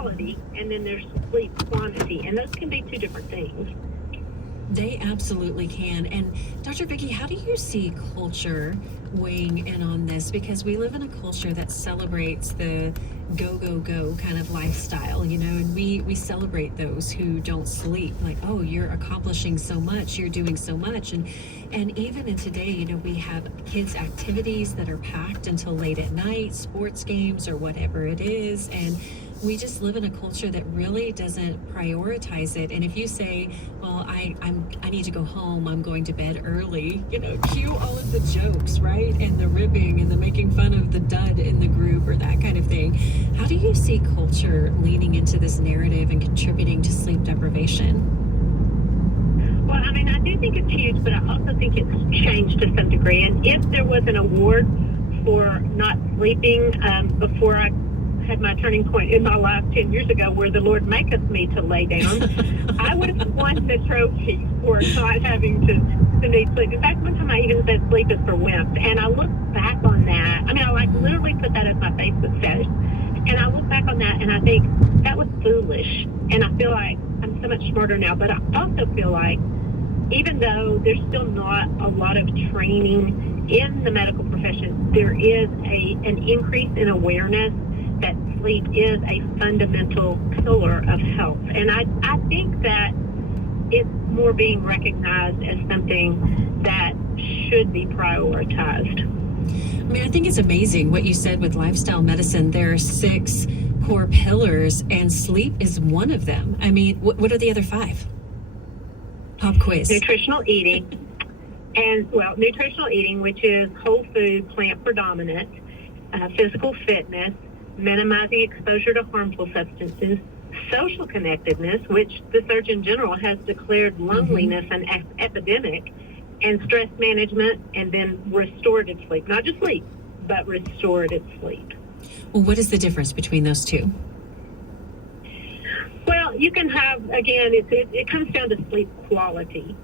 quality, and then there's sleep quantity, and those can be two different things. They absolutely can. And Dr. Vicki, how do you see culture weighing in on this? Because we live in a culture that celebrates the go, go, go kind of lifestyle, and we celebrate those who don't sleep. Like, oh, you're accomplishing so much, you're doing so much. And even in today, we have kids' activities that are packed until late at night, sports games or whatever it is. And we just live in a culture that really doesn't prioritize it. And if you say, well, I need to go home, I'm going to bed early, cue all of the jokes, right? And the ribbing and the making fun of the dud in the group or that kind of thing. How do you see culture leaning into this narrative and contributing to sleep deprivation? Well, I do think it's huge, but I also think it's changed to some degree. And if there was an award for not sleeping before I had my turning point in my life 10 years ago where the Lord maketh me to lay down, I would have won the trophy for not having to need sleep. In fact, one time I even said sleep is for wimps. And I look back on that. I literally put that as my Facebook status. And I look back on that and I think that was foolish. And I feel like I'm so much smarter now. But I also feel like even though there's still not a lot of training in the medical profession, there is an increase in awareness that sleep is a fundamental pillar of health. And I think that it's more being recognized as something that should be prioritized. I think it's amazing what you said with lifestyle medicine. There are 6 core pillars, and sleep is one of them. What are the other 5? Pop quiz. Nutritional eating, nutritional eating, which is whole food, plant predominant, physical fitness, minimizing exposure to harmful substances, social connectedness, which the Surgeon General has declared loneliness an epidemic, and stress management, and then restorative sleep. Not just sleep, but restorative sleep. Well, what is the difference between those two? Well, you can have, again, it comes down to sleep quality,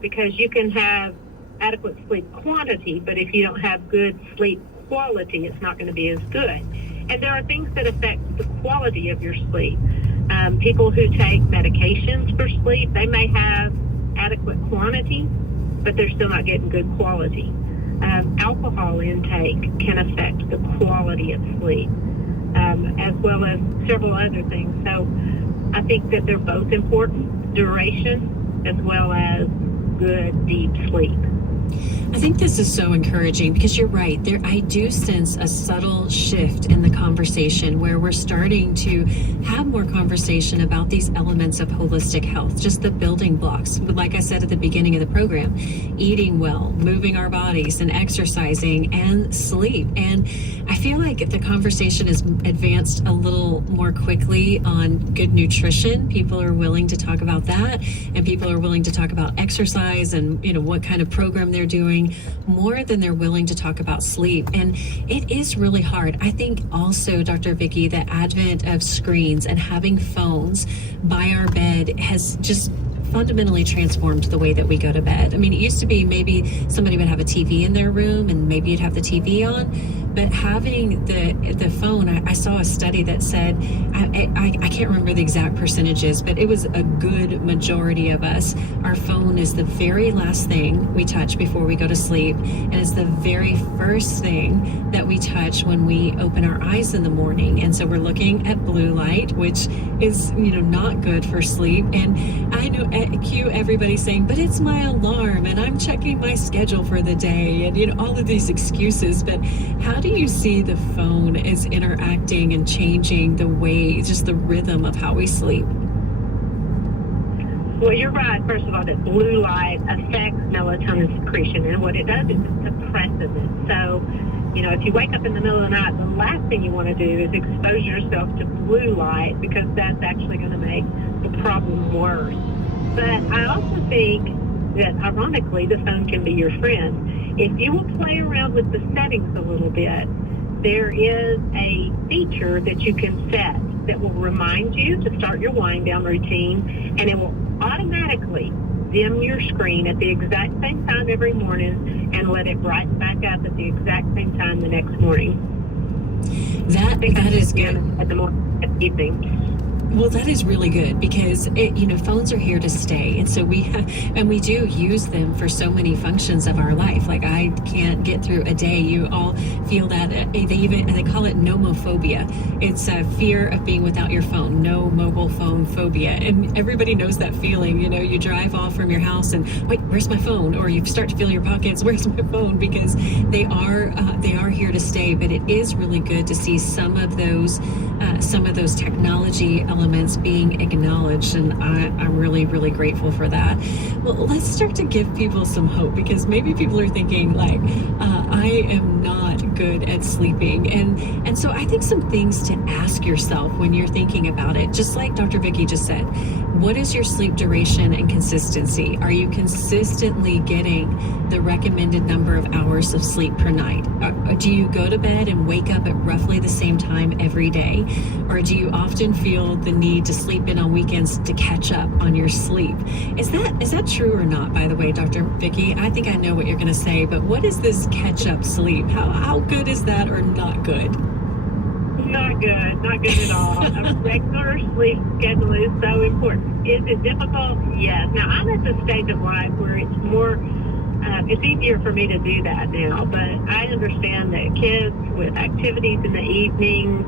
because you can have adequate sleep quantity, but if you don't have good sleep quality, it's not going to be as good. And there are things that affect the quality of your sleep. People who take medications for sleep, they may have adequate quantity, but they're still not getting good quality. Alcohol intake can affect the quality of sleep, as well as several other things. So I think that they're both important, duration as well as good, deep sleep. I think this is so encouraging because you're right. I do sense a subtle shift in the conversation where we're starting to have more conversation about these elements of holistic health, just the building blocks. Like I said at the beginning of the program, eating well, moving our bodies and exercising and sleep. And I feel like the conversation has advanced a little more quickly on good nutrition. People are willing to talk about that, and people are willing to talk about exercise and, what kind of program they're doing, more than they're willing to talk about sleep. And it is really hard. I think also, Dr. Vicki, the advent of screens and having phones by our bed has just fundamentally transformed the way that we go to bed. It used to be maybe somebody would have a TV in their room and maybe you'd have the TV on, but having the phone, I saw a study that said, I can't remember the exact percentages, but it was a good majority of us. Our phone is the very last thing we touch before we go to sleep, and it's the very first thing that we touch when we open our eyes in the morning. And so we're looking at blue light, which is, not good for sleep. And I know cue everybody saying, but it's my alarm and I'm checking my schedule for the day, and all of these excuses. But how do you see the phone as interacting and changing the way, just the rhythm of how we sleep? Well, you're right. First of all, that blue light affects melatonin secretion, and what it does is it suppresses it. So, if you wake up in the middle of the night, the last thing you want to do is expose yourself to blue light, because that's actually going to make the problem worse. But I also think that, ironically, the phone can be your friend. If you will play around with the settings a little bit, there is a feature that you can set that will remind you to start your wind down routine, and it will automatically dim your screen at the exact same time every morning and let it brighten back up at the exact same time the next morning. That is good. At the morning, at the evening. Well, that is really good because phones are here to stay, and so we do use them for so many functions of our life. Like I can't get through a day. You all feel that they call it nomophobia. It's a fear of being without your phone, no mobile phone phobia, and everybody knows that feeling. You drive off from your house and wait, where's my phone? Or you start to feel your pockets, where's my phone? Because they are here to stay. But it is really good to see some of those technology elements being acknowledged, and I'm really, really grateful for that. Well, let's start to give people some hope, because maybe people are thinking like, I am not good at sleeping, and so I think some things to ask yourself when you're thinking about it, just like Dr. Vicki just said. What is your sleep duration and consistency? Are you consistently getting the recommended number of hours of sleep per night? Do you go to bed and wake up at roughly the same time every day? Or do you often feel the need to sleep in on weekends to catch up on your sleep? Is that true or not, by the way, Dr. Vicki? I think I know what you're going to say, but what is this catch-up sleep? How good is that, or not good? Not good at all. A regular sleep schedule is so important. Is it difficult? Yes. Now, I'm at the stage of life where it's more, it's easier for me to do that now, but I understand that kids with activities in the evenings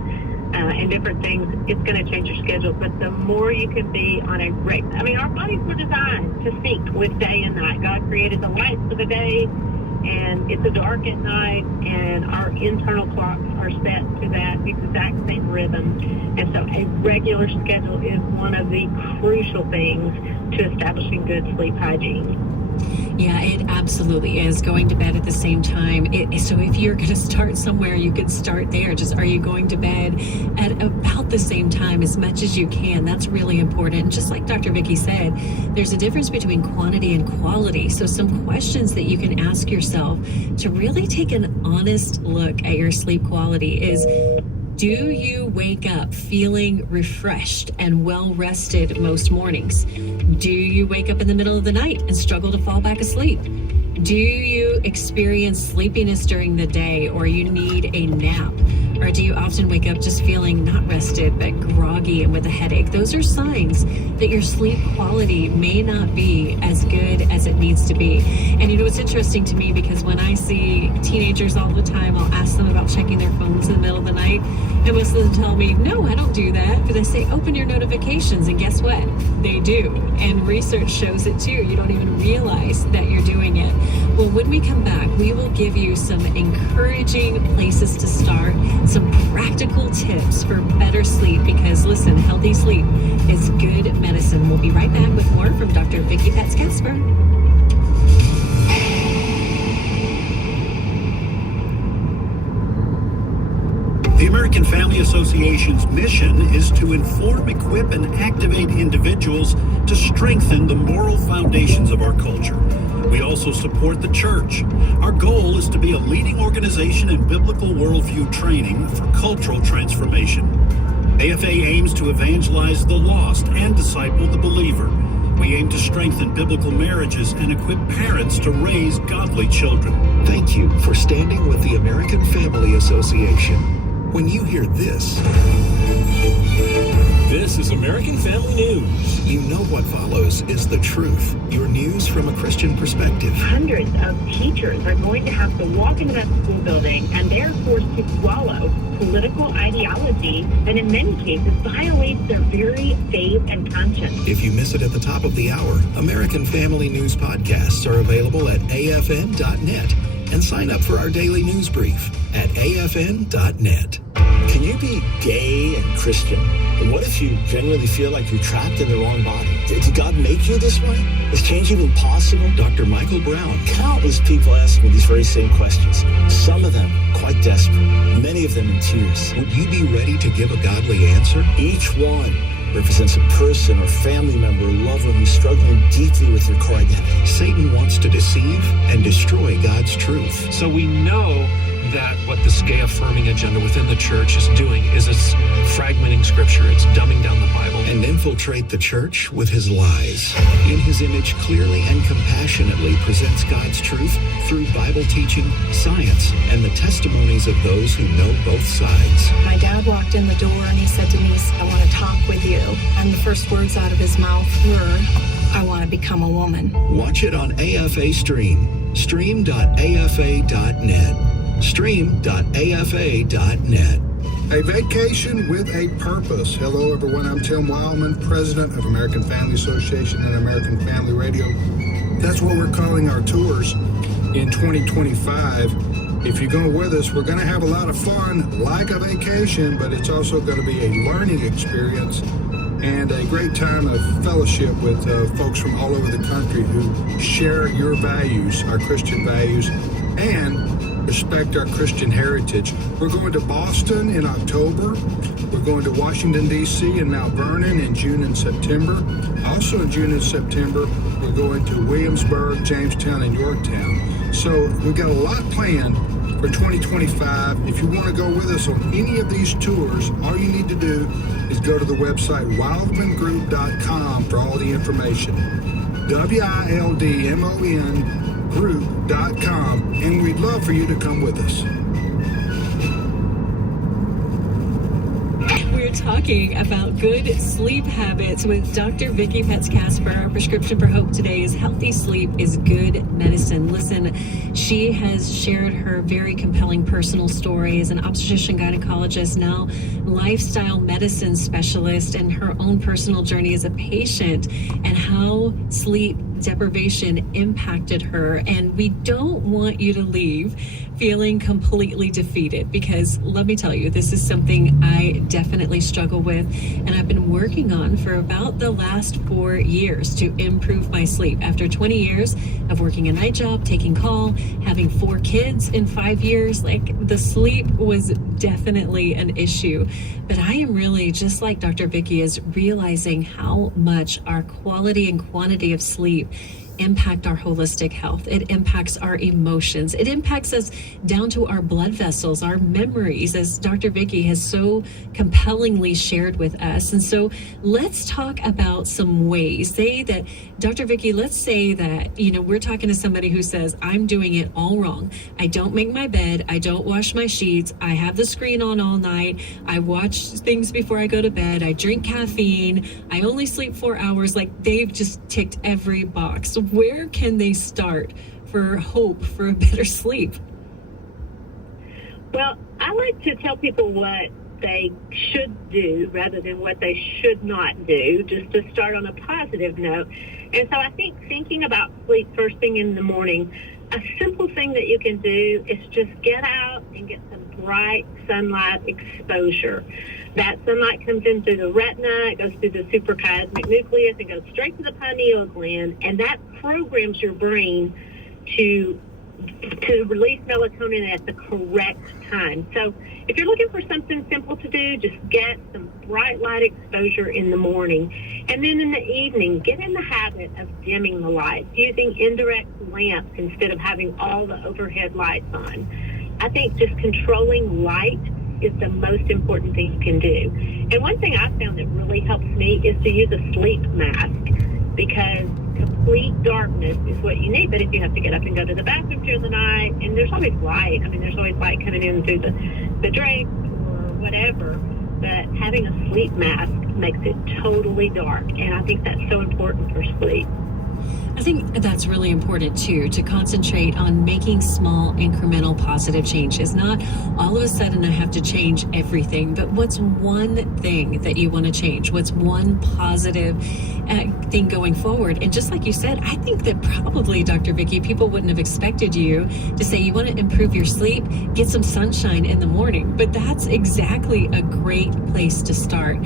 and different things, it's going to change your schedule. But the more you can be on our bodies were designed to sync with day and night. God created the light for the day, and it's dark at night, and our internal clocks are set to that exact same rhythm. And so a regular schedule is one of the crucial things to establishing good sleep hygiene. Yeah, it absolutely is. Going to bed at the same time. So if you're going to start somewhere, you could start there. Just, are you going to bed at about the same time as much as you can? That's really important. And just like Dr. Vicki said, there's a difference between quantity and quality. So some questions that you can ask yourself to really take an honest look at your sleep quality is, do you wake up feeling refreshed and well rested most mornings? Do you wake up in the middle of the night and struggle to fall back asleep? Do you experience sleepiness during the day, or you need a nap? Or do you often wake up just feeling not rested but groggy and with a headache? Those are signs that your sleep quality may not be as good as it needs to be. And it's interesting to me, because when I see teenagers all the time, I'll ask them about checking their phones in the middle of the night, and most of them tell me, no, I don't do that. But I say, open your notifications, and guess what? They do. And research shows it too. You don't even realize that you're doing it. Well, when we come back, we will give you some encouraging places to start, some practical tips for better sleep, because listen, healthy sleep is good medicine. We'll be right back with more from Dr. Vicki Petz-Kasper. The American Family Association's mission is to inform, equip, and activate individuals to strengthen the moral foundations of our culture. We also support the church. Our goal is to be a leading organization in biblical worldview training for cultural transformation. AFA aims to evangelize the lost and disciple the believer. We aim to strengthen biblical marriages and equip parents to raise godly children. Thank you for standing with the American Family Association. When you hear this is American Family News. You know what follows is the truth. Your news from a Christian perspective. Hundreds of teachers are going to have to walk into that school building, and they're forced to swallow political ideology that in many cases violates their very faith and conscience. If you miss it at the top of the hour, American Family News podcasts are available at afn.net, and sign up for our daily news brief at afn.net. Can you be gay and Christian? And what if you genuinely feel like you're trapped in the wrong body? Did God make you this way? Is change even possible? Dr. Michael Brown. Countless people ask me these very same questions. Some of them quite desperate, many of them in tears. Would you be ready to give a godly answer? Each one represents a person or family member or lover who's struggling deeply with their core identity. Satan wants to deceive and destroy God's truth. So we know that what this gay affirming agenda within the church is doing is it's fragmenting scripture, it's dumbing down the Bible. And infiltrate the church with his lies. In his image, clearly and compassionately presents God's truth through Bible teaching, science, and the testimonies of those who know both sides. My dad walked in the door and he said to me, I want to talk with you. And the first words out of his mouth were, "I want to become a woman." Watch it on AFA Stream. Stream.afa.net. Stream.afa.net. A vacation with a purpose. Hello, everyone. I'm Tim Wildman, president of American Family Association and American Family Radio. That's what we're calling our tours in 2025. If you're going with us, we're going to have a lot of fun, like a vacation, but it's also going to be a learning experience and a great time of fellowship with folks from all over the country who share your values, our Christian values, and respect our Christian heritage. We're going to Boston in October. We're going to Washington, D.C. and Mount Vernon in June and September. Also in June and September, we're going to Williamsburg, Jamestown, and Yorktown. So we've got a lot planned for 2025. If you want to go with us on any of these tours, all you need to do is go to the website wildmangroup.com for all the information. WILDMON group.com, and we'd love for you to come with us. We're talking about good sleep habits with Dr. Vicki Petz-Casper. Our prescription for hope today is healthy sleep is good medicine. Listen, she has shared her very compelling personal story as an obstetrician gynecologist, now lifestyle medicine specialist, and her own personal journey as a patient and how sleep deprivation impacted her. And we don't want you to leave feeling completely defeated, because let me tell you, this is something I definitely struggle with, and I've been working on for about the last 4 years to improve my sleep. After 20 years of working a night job, taking call, having 4 kids in 5 years, like, the sleep was definitely an issue. But I am really, just like Dr. Vicki, is realizing how much our quality and quantity of sleep impact our holistic health. It impacts our emotions. It impacts us down to our blood vessels, our memories, as Dr. Vicki has so compellingly shared with us. And so let's talk about some ways. Dr. Vicki, let's say that, we're talking to somebody who says, I'm doing it all wrong. I don't make my bed. I don't wash my sheets. I have the screen on all night. I watch things before I go to bed. I drink caffeine. I only sleep 4 hours. Like, they've just ticked every box. Where can they start for hope for a better sleep? Well, I like to tell people what they should do rather than what they should not do, just to start on a positive note. And so I think thinking about sleep first thing in the morning, a simple thing that you can do is just get out and get some bright sunlight exposure. That sunlight comes in through the retina, it goes through the suprachiasmatic nucleus, and goes straight to the pineal gland, and that programs your brain to release melatonin at the correct time. So if you're looking for something simple to do, just get some bright light exposure in the morning. And then in the evening, get in the habit of dimming the lights, using indirect lamps instead of having all the overhead lights on. I think just controlling light is the most important thing you can do. And one thing I found that really helps me is to use a sleep mask, because complete darkness is what you need. But if you have to get up and go to the bathroom during the night, and there's always light, there's always light coming in through the drapes or whatever, but having a sleep mask makes it totally dark, and I think that's so important for sleep. I think that's really important too, to concentrate on making small incremental positive changes. Not all of a sudden I have to change everything, but what's one thing that you want to change? What's one positive thing going forward? And just like you said, I think that probably, Dr. Vicki, people wouldn't have expected you to say you want to improve your sleep, get some sunshine in the morning, but that's exactly a great place to start.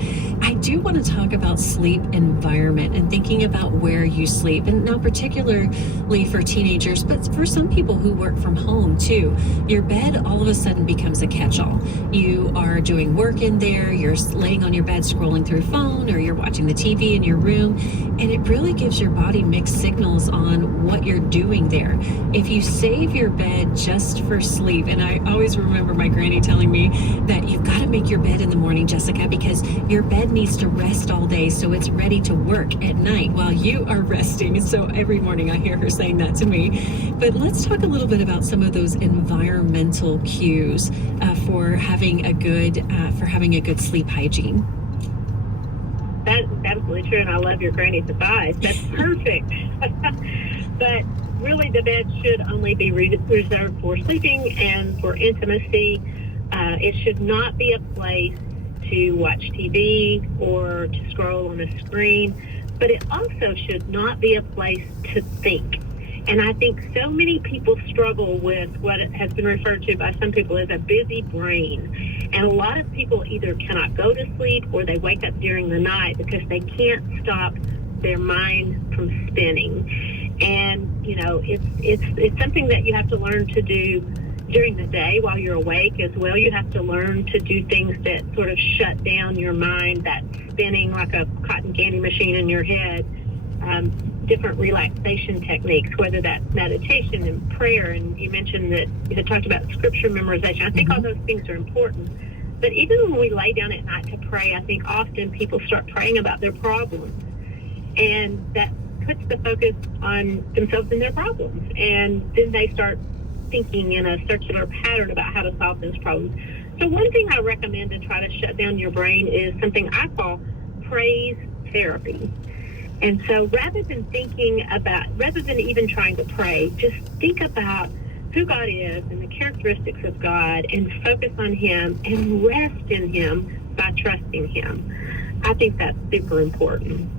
I do want to talk about sleep environment and thinking about where you sleep, and now particularly for teenagers, but for some people who work from home too. Your bed all of a sudden becomes a catch-all. You are doing work in there, you're laying on your bed scrolling through phone, or you're watching the TV in your room, and it really gives your body mixed signals on what you're doing there. If you save your bed just for sleep, and I always remember my granny telling me that you've got to make your bed in the morning, Jessica, because your bed needs to rest all day so it's ready to work at night while you are resting. So every morning I hear her saying that to me. But let's talk a little bit about some of those environmental cues for having a good sleep hygiene. That that is absolutely true, and I love your granny's advice. That's perfect. But really, the bed should only be reserved for sleeping and for intimacy. It should not be a place to watch TV or to scroll on a screen, but it also should not be a place to think. And I think so many people struggle with what has been referred to by some people as a busy brain. And a lot of people either cannot go to sleep or they wake up during the night because they can't stop their mind from spinning. And, you know, it's something that you have to learn to do during the day while you're awake as well. You have to learn to do things that sort of shut down your mind, that spinning like a cotton candy machine in your head. Different relaxation techniques, whether that's meditation and prayer. And you mentioned that you had talked about scripture memorization. I think all those things are important. But even when we lay down at night to pray, I think often people start praying about their problems. And that puts the focus on themselves and their problems. And then they start thinking in a circular pattern about how to solve those problems. So one thing I recommend to try to shut down your brain is something I call praise therapy. And so rather than even trying to pray, just think about who God is and the characteristics of God and focus on Him and rest in Him by trusting Him. I think that's super important.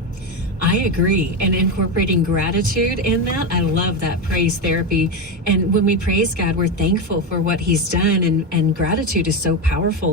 I agree. And incorporating gratitude in that, I love that praise therapy. And when we praise God, we're thankful for what He's done. And gratitude is so powerful